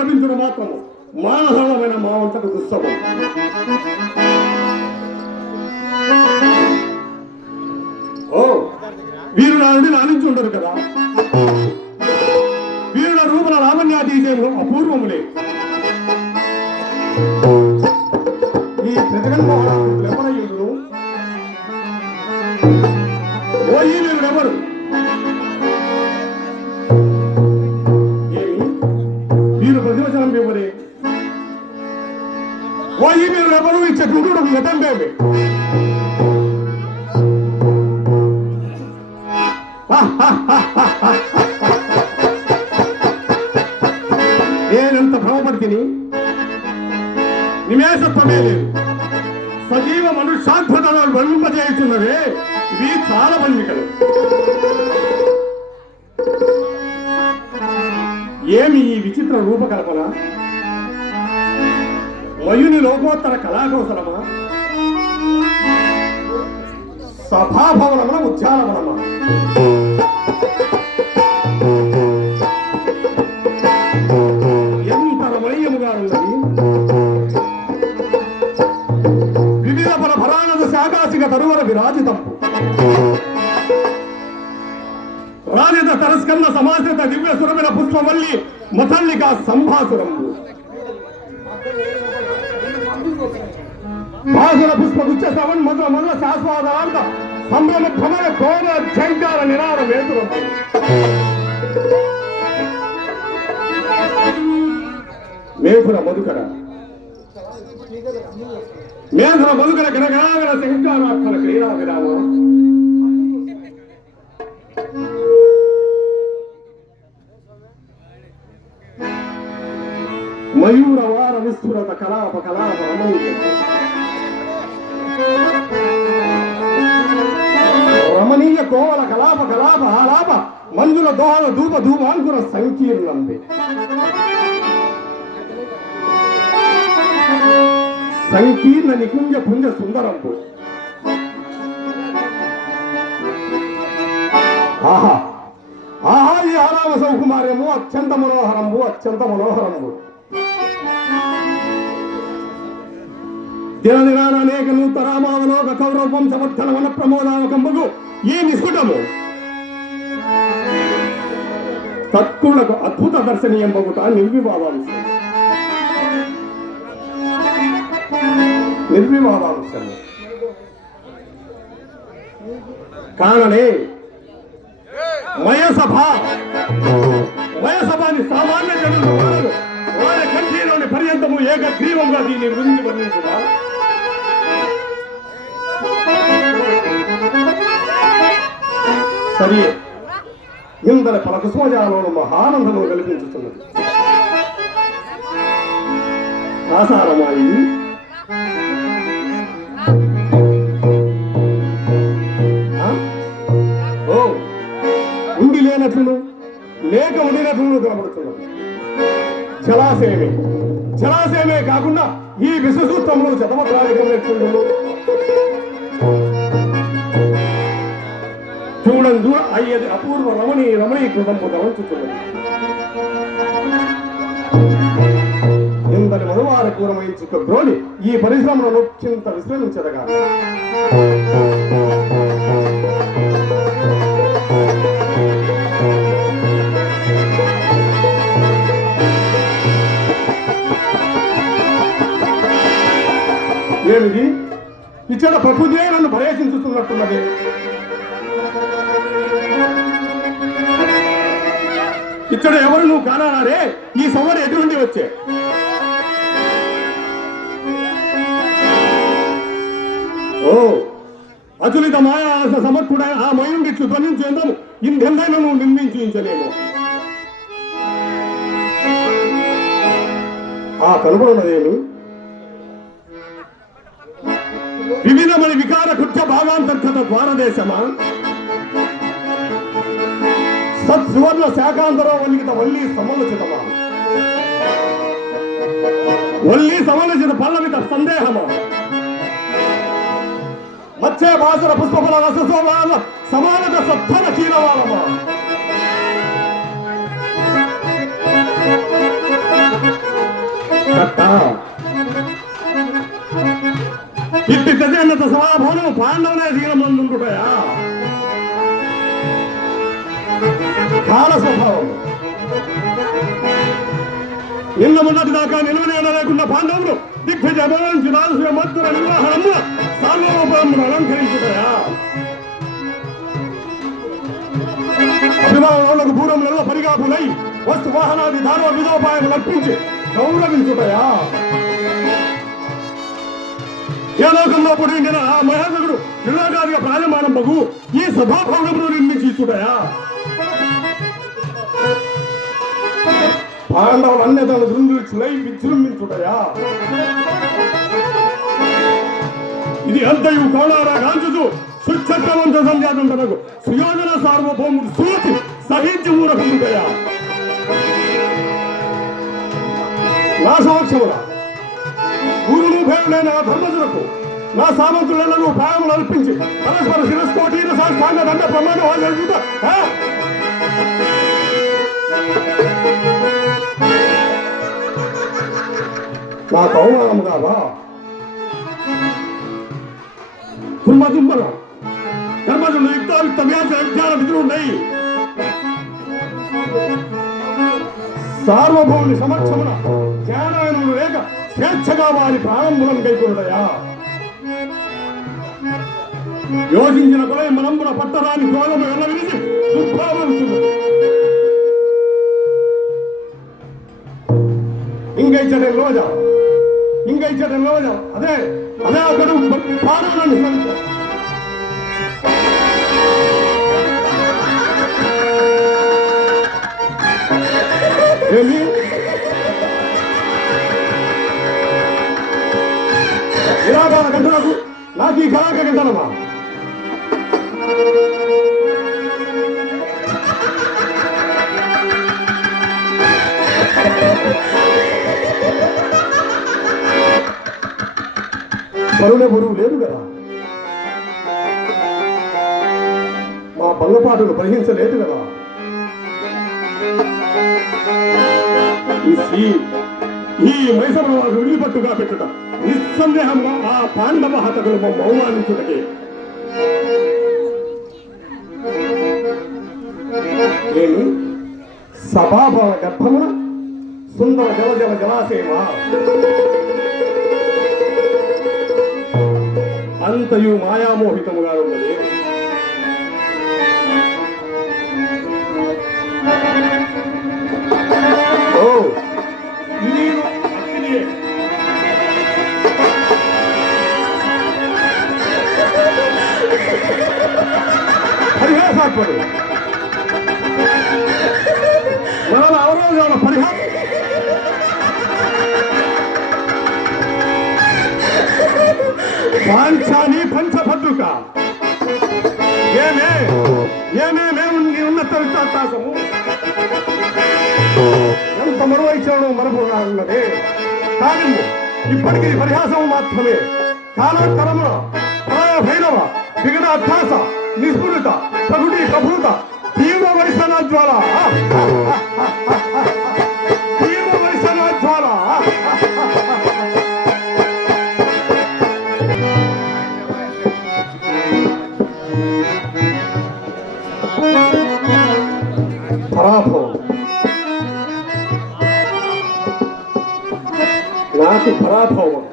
లభించడం మాత్రము మానసమైన మా వంటకు దుస్తమం. ఓ వీరుడు నుండి నానించి ఉండరు కదా, వీరుల రూపల లావణ్యాతీశంలో అపూర్వములే. ఈ జగన్మోహనుడు ఎవరయ్యుడు? ఓ ఈ వీరుడెవరు? ఏమి వీరు ప్రతివచనం ఎవరే? ఓ ఈ వీరుడెవరు? ఇచ్చే గురుడు గతం బేబే. నేనెంత భ్రమపడితిని, నిమేషత్వమే లేదు. సజీవ మనుష్యాద్భుతాలు వర్ణింపజేయుచున్నవే ఇవి చాలా మన్నికలు. ఏమి ఈ విచిత్ర రూపకల్పన? మయుని లోకోత్తర కళాకౌశలమా? సభాభవనమున ఉద్యానవనమా? ఎంత రమణీయముగా ఉన్నది! వివిధ పరభరానద శాకాశిక తరువర విరాజితం. రాజిత తరస్కన్న సమాశ్రిత దివ్య సురమిన పుష్పవల్లి మథల్లిక సంభాసురము. భాసుర పుష్పగుచ్చ శ్రవణ్ మధుర మధుర శాశ్వాదార్థ సంభ్రమ భ్రమణ కోర జంకార నిరార వేతురు. మేధుర మధుకర మేధుర మధుకర గణగణాగణ శంకారాత్మల క్రీడా విరామ. మయూర వార విస్ఫురత కలాప కలాప రమణీయ కోవల కలాప కలాప ఆలాప మంజుల దోహల ధూప ధూమాంకుర సంకీర్ణంది. సంకీర్ణ నికుంజ పుంజ సుందరంపు. ఆహా ఆహా ఈ ఆరామ సౌకుమార్యము అత్యంత మనోహరంబు, అత్యంత మనోహరంబు. దినదినాన అనేక నూతరామావలోక కౌరవం సమర్థన వన ప్రమోదావకంబులు ఈ నిస్కుటము తత్కులకు అద్భుత దర్శనీయం బగుట నిర్వివాదాంశం. నిర్వివాదాంశం కాననే మయసభని సామాన్య జనులు వారి కంఠీలోని పర్యంతము ఏకగ్రీవంగా దీన్ని గురించి వర్ణించుగా సరే ఇందరి పలకుస్మజాలను మహానందము కల్పించుతున్నది. ఆసారమాయి ఉండి లేనట్లు లేక ఉండినట్లు కనబడుతున్నది. జలాశయమే కాకుండా ఈ విశ్వసూత్రములు శతమత్రాలు చూడందు అయ్యేది అపూర్వ రమణీకృతం గమనించుతున్నది. ఇంతటి మనువార కూరమయించుక ద్రోణి ఈ పరిశ్రమను చింత విశ్రమించదగా ఏమిది ఇచ్చట ప్రకృతియే నన్ను పర్యటించుతున్నట్టున్నది. ఇక్కడ ఎవరు నువ్వు కానారే? ఈ సవరి ఎటువంటి వచ్చే? ఓ అచులిత మాయాస సమర్థుడైన ఆ మయుండిట్లు ధ్వనించేందుకు ఇందెందైనా నువ్వు నిర్మించలేము. ఆ కనుగొన్నదేమి వివిధమైన వికార కృత్య భావాంతర్గత ద్వారదేశమా? సత్సువర్ణ శాఖాంతరో వల్లిత వల్లి సమలచితమా? వల్లి సమలచిత పల్లవిత సందేహమా? మత్స్య భాసుర పుష్పఫల రసశోభాల సమానత సత్వర కీలవాలమా? ఉన్నత సభాభవనం పాండవులే దిగమందుకుంటాయా? కాల స్వభావం. నిన్న మొన్నటి దాకా నిలవనేడ లేకుండా పాండవులు దిగ్విజయ భవించి రాజుల మధ్య నిర్వహణము సార్వభౌములను అలంకరించుతాయా? అభిమానులకు పూర్వములలో పరిగాపులై వస్తు వాహనాది దానవ విధోపాయాలు అర్పించి గౌరవించుతాయా? ఏ లోకంలో పుట్టిన ఆ మహేంద్రుడు నిరాగారిగా ప్రాణమానం బగు ఈ సభాభవనమును నిర్మించి ఇచ్చుటాయా? పాండవులు అన్యతను దృంగిచులై విజృంభించుటయా? ఇది అంతయు కోణారా గాంచుచు సుచక్రవంత సంజాతం తనకు సుయోజన సార్వభౌముడు సూచి సహించి ఊరకుంటుటయా? నా సమక్షముల ఊరును భేరులైన ధర్మజులకు నా సామంతులను ప్రాయములు అర్పించి పరస్పర శిరస్కోటి సాష్టాంగ దండ ప్రమాణం వాళ్ళు నాకు అవమానం కాదా? దుర్మదుంబల ధర్మజులు యుక్తాయుక్త విజ్ఞాన విధులు ఉన్నాయి. సార్వభౌముని సమక్షమున జ్ఞానాయనులు లేక స్వేచ్ఛగా వారి ప్రారంభం కైకొనడయా? యోచించిన కొలై మనంబున పట్టరాని క్రోధము ఎల్లవిలిసి దుర్భావించున్నది. ఇంకైచడం రోజా అదే ఒకడు పాడవలను స్మరించారు. ఏమి నిరాకార గంటలకు నాకు ఈ కళాక గంటలమా? కరుణ బరువు లేదు కదా, మా భంగపాటును గ్రహించలేదు కదా. ఈ మైసభ విడిపట్టుగా పెట్టుట నిస్సందేహంగా ఆ పాండవ హతకులు అవమానించుటకే. నేను సభాభవ గర్భమున సుందర జల జలాశయమా అంతయు మాయామోహితముగా ఉన్నది. పరిహాసాత్మడు మన అవరోధాల పరిహాసం పాంచాని పంచభద్రుక మేము నీ ఉన్నత విశ్వాసము ఎంత మరువైచాడో మరపుగా ఉన్నది. కానీ ఇప్పటికీ పరిహాసం మాత్రమే. కాలాంతరమున ప్రాయ భైరవ విఘ్న అభ్యాస నిస్ఫురిత ప్రకృతి ప్రభూత తీవ్ర వరిసనాజ్వాల తీవ్ర వరిసనాజ్వాల పరాభవం నాకు పరాభవం.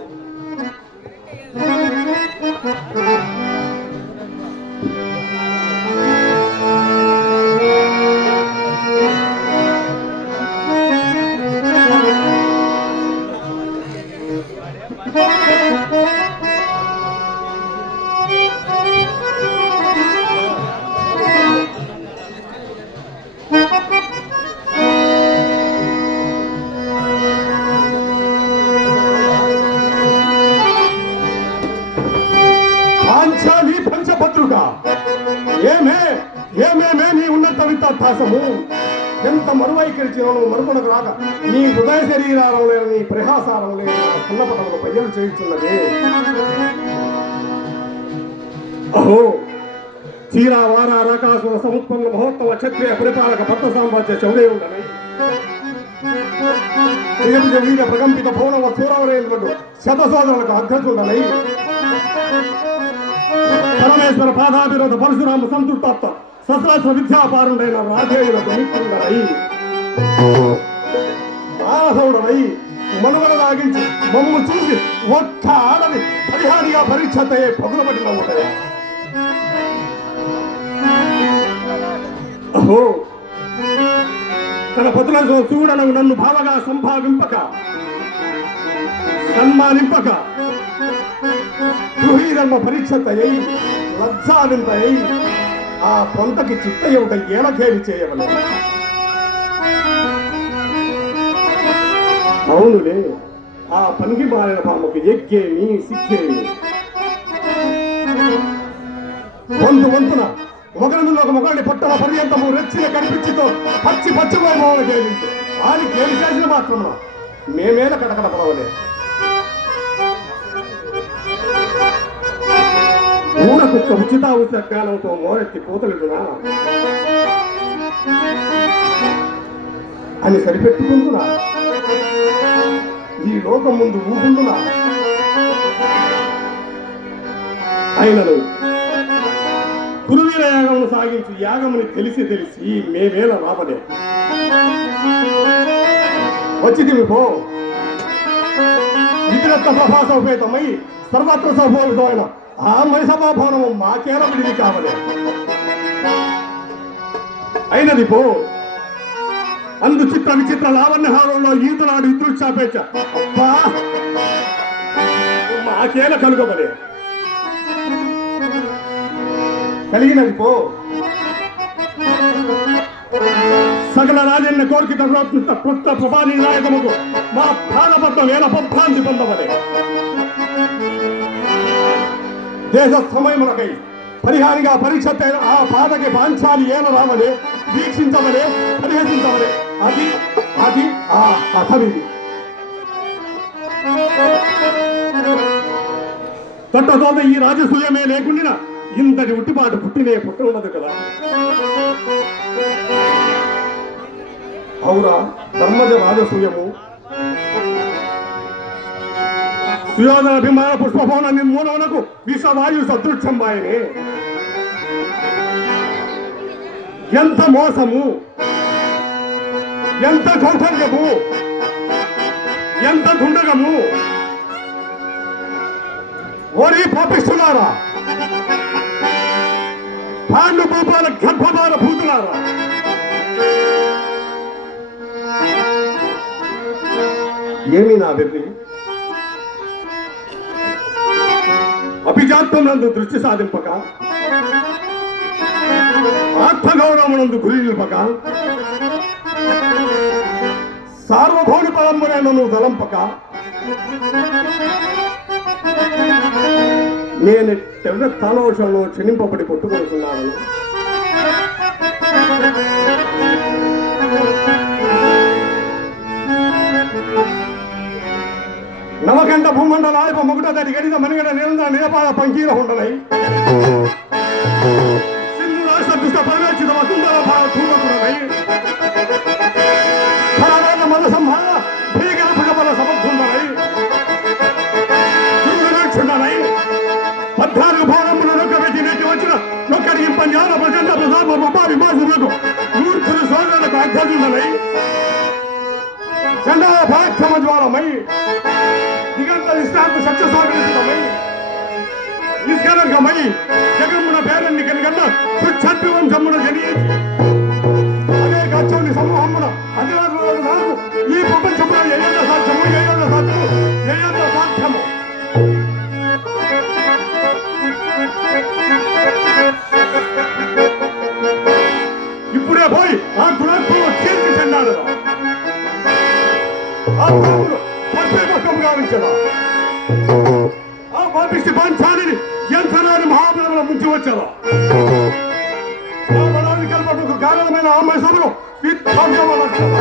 ఏమే నీ ఉన్నత విత్తాసము ఎంత మరువైకరిచినను మరుపునకు రాక నీ హృదయ శరీరారం లేని నీ ప్రహాసారం లేని పున్నపటములు పయ్యలు చేయుచున్నది. అహో చీరా వార రాకాసుల సముత్పన్న మహోత్తమ క్షత్రియ పరిపాలక భర్త సామ్రాజ్య చౌడేయుండని వీర ప్రకంపిత భౌనవ సూరవరేంద్రుడు శతసోదరులకు అగ్రజుండనై పరమేశ్వర పాదాభిరోధ పరశురామ సంతృప్తాత్మ సహస్రాస్త్ర విద్యాపారుడైన రాధేయులకు మిత్రుడై మాధవుడై మనుగడ లాగించి మమ్ము చూసి ఒక్క ఆడని పరిహారిగా పరీక్షతయే పగులబడిన ఉంటాయి. అహో తన పతులను చూడను నన్ను భావగా సంభావింపక సన్మానింపక గృహీరమ్మ పరీక్షతయై లజ్జావింతయై ఆ పొంతకి చిత్తయుట ఏలకేలి చేయవలెను. అవునులే, ఆ పనికి మారిన పాముకు ఎగ్గేమి సిగ్గేమి. వంతున మొగలములో ఒక మొగాడి పట్టణ పర్యంతము రెచ్చిన కనిపించితో పచ్చి పచ్చిమోహన చేయించు వారికి ఏమి చేసిన మాత్రమున మేమేల కటకట పడవలే. ఊర కుక్క ఉచిత జ్ఞానంతో మోరెత్తి కూతలిడునా అని సరిపెట్టుకుంటున్నా ఈ లోకం ముందు ఊగుండునా అయినను కురువీర యాగమును సాగించి యాగముని తెలిసి మేమేల రావలే. వచ్చింది పో ఇతరత్వ ప్రభాసోపేతమై సర్వత్ర సభోవిధమైన ఆ మరిసభాభవనము మాకేల విడిది కావలే. అయినది పో అందు చిత్ర విచిత్ర లావణ్యహారంలో ఈతనాడు ఇతృక్షాపేక్ష అబ్బా మాకేల కలుగవలే. కలిగినది పో సకల రాజన్య కోరిక కృత ప్రభాని నాయకముకు మా ప్రాణపత్రం వేల పద్భ్రాంతి పొందవలే. దేశ సమయములకై పరిహారిగా పరీక్ష ఆ పాదకి పాంచాలి ఏల రావలే, వీక్షించవలే, పరిహసించవలే. అది అది ఆ అథవిది. తట్టతోద ఈ రాజసూయమే లేకుండా ఇంతటి ఉట్టిపాటు పుట్టినది కదా. అవురా ధర్మజ రాజసూయము సుయోధన అభిమాన పుష్పభవన నిర్మూలనకు విషవాయు సదృక్షంబాయనే. ఎంత మోసము, ఎంత కౌశల్యము, ఎంత దుండగము. ఓరి పాపిస్తున్నారా, పాండు పాపాల గర్భమాన భూతులారా, ఏమి నా వెర్రి అభిజాత్వం నందు దృష్టి సాధింపక, ఆత్మగౌరవమునందు గురి నిల్పక, సార్వభౌని పదంబునను తలంపక, నేను తెల్ల తాళోషంలో క్షణింపబడి కొట్టుకొస్తున్నాను. నవకంఠ భూమండల ఆల్ప ముగుటదడి గడిద మనిగడ నిరంతర నిరపాల పంకీర ఉండనై సింధు రాష్ట్ర దుష్ట పరివేక్షిత వసుంధర భూమకుడనై ఫలాన మద సంహార భీకర భగబల సమర్థుండనై చుండనై 14 భవనముల నొక్కబెట్టి నెట్టి వచ్చిన నొక్కడికి జ్ఞాన ప్రచండ ప్రసాద ఉపాధి మాసులకు మూర్ఖులు సోదరులకు అధ్యక్షుడనై చండా భాక్షమ జ్వాలమై దిగంత విశ్రాంతి సత్యసాగరితమై నిష్కలంకమై జగన్మున పేరన్ని కనుగన్న సుక్షత్రి వంశమున జనించి అనేక అచ్చోని సమూహమున అధికారులు నాకు ఈ ప్రపంచంలో ఏయన్న సాధ్యము ఇప్పుడే పోయి ఆ గుణత్వంలో చేర్చి చెందాడు. ఆ పశ్చిమ గావించదా ఆ పాపిష్టి పాంచాలిని యంత్రాన్ని మహాబలంలో ముంచి వచ్చేదా ఆ బలాన్ని కలపటకు కారణమైన ఆమె సభలో విధ్వంసమనొచ్చదా.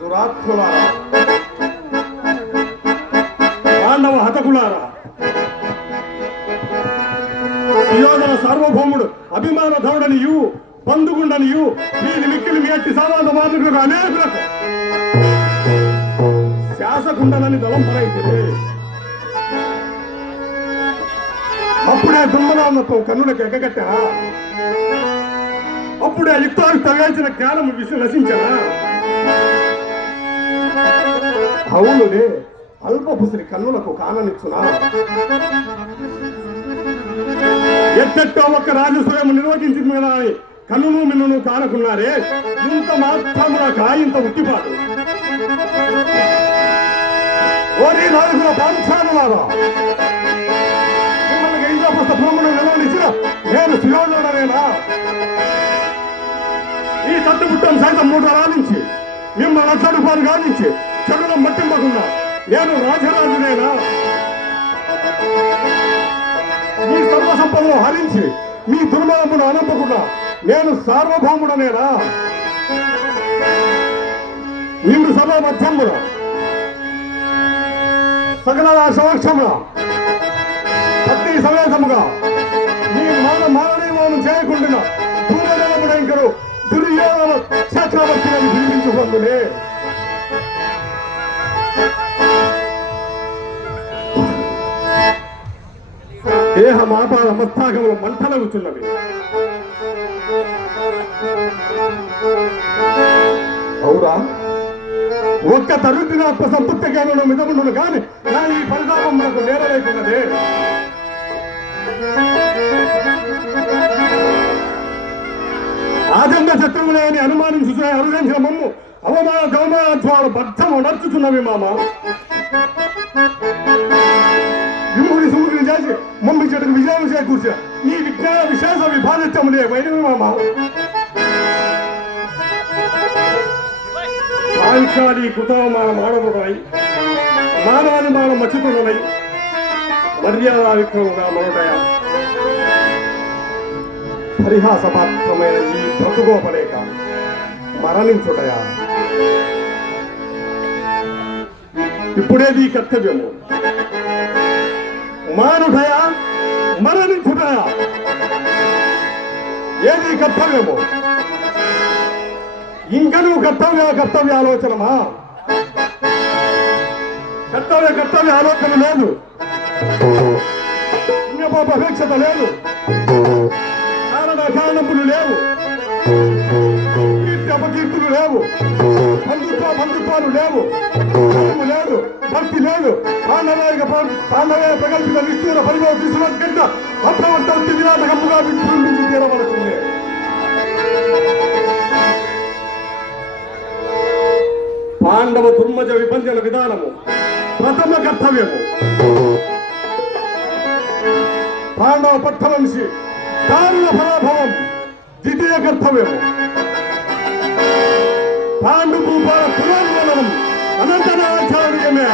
దురాత్ములారా, పాండవ హతకులారా, సుయోధన సార్వభౌముడు అభిమాన ధౌడనియు బంధుగుండనియు వీరి మిక్కిలి మీ అట్టి సామాన మాతృకులకు అనేకులకు శాసకుండలని దళం పరైతే అప్పుడే దుమ్మనాన్నత్వం కన్నులకు ఎగగట్టా, అప్పుడే యుక్తానికి తగాల్చిన జ్ఞానం విషయం నశించనా? అవునులే, అల్పపుసిరి కన్నులకు కాననిచ్చునా? ఎట్టెట్టో ఒక్క రాజస్వయం నిర్వహించింది కదా అని కన్నును మిన్నును కానకున్నారే, ఇంత మాత్రమునక ఇంత ఉట్టిపాటు. ఓరి నాలుగుల పాంచానులారా, మిమ్మల్ని ఇంద్రప్రస్థ భూమును నిలవనిచ్చిన నేను సుయోధనుడనేనా? ఈ తట్టుబుట్టం సైతం 3 తరాల నుంచి మిమ్మల్ని 1,00,000 రూపాయలు గానించి చెడులో మట్టింపకుండా నేను రాజరాజునేనా? మీ సర్వ సంపదను హరించి మీ దుర్మలమును అనంపకుండా నేను సార్వభౌముడనేనా? నిన్ను సభ మధ్యమున సకల సమక్షమున ప్రతి సమేతముగా మీ మాననీయమం చేయకుండా దూరముడంకరు దుర్యోధన చక్రవర్తిని పిలిపించుకుందులే. దేహ మాపాల మస్తాగములు మంటలగుచున్నవి. అవురా, ఒక్క తరుటిన ఆత్మ సంపత్తి జ్ఞానంలో మిదముండును కానీ నా ఈ పరిణామం మనకు నేరలేకున్నదే. ఆజంగ శత్రువులే అని అనుమానించు అరుదించిన మమ్ము అవమాన గౌమానాలు బద్ధం నడుచుతున్నవి మామ. విముడి సుముడిని చేసి మమ్మీ చెట్టుకు విజయం చేకూర్చా నీ విజ్ఞాన విశేష విభాదిత్యములే వైనవి మామ. పాంచాలి కుతవమాన మానవుడై మానవాని మాన మచ్చుతున్నై మర్యాద విక్రముగా మనుడయ పరిహాసపాత్రమైన ఈ బ్రతుకోపలేక మరణించుటయా? ఇప్పుడేది కర్తవ్యము? మానుటయా మరణించుటయా? ఏది కర్తవ్యము? ఇంకా నువ్వు కర్తవ్య ఆలోచనమా? కర్తవ్య ఆలోచన లేదు, పుణ్యపాప అపేక్షత లేదు, కారణములు లేవు, కీర్తి అపకీర్తులు లేవు, బంధుత్వాలు లేవు, లేదు, భక్తి లేదు. పాండవే ప్రకల్పిత నిష్ఠూర పరిభవ తీసుకున్న అప్రవర్తి విరాటకముగా విజృంభించి తీరవలసిందే. పాండవ దుర్మజ విభజన విధానము ప్రథమ కర్తవ్యము. పాండవ పట్టవంశి దారుణ పరాభవం ద్వితీయ కర్తవ్యము. పాండు భూపాల పునర్వనం అనంతరాచార్యమే.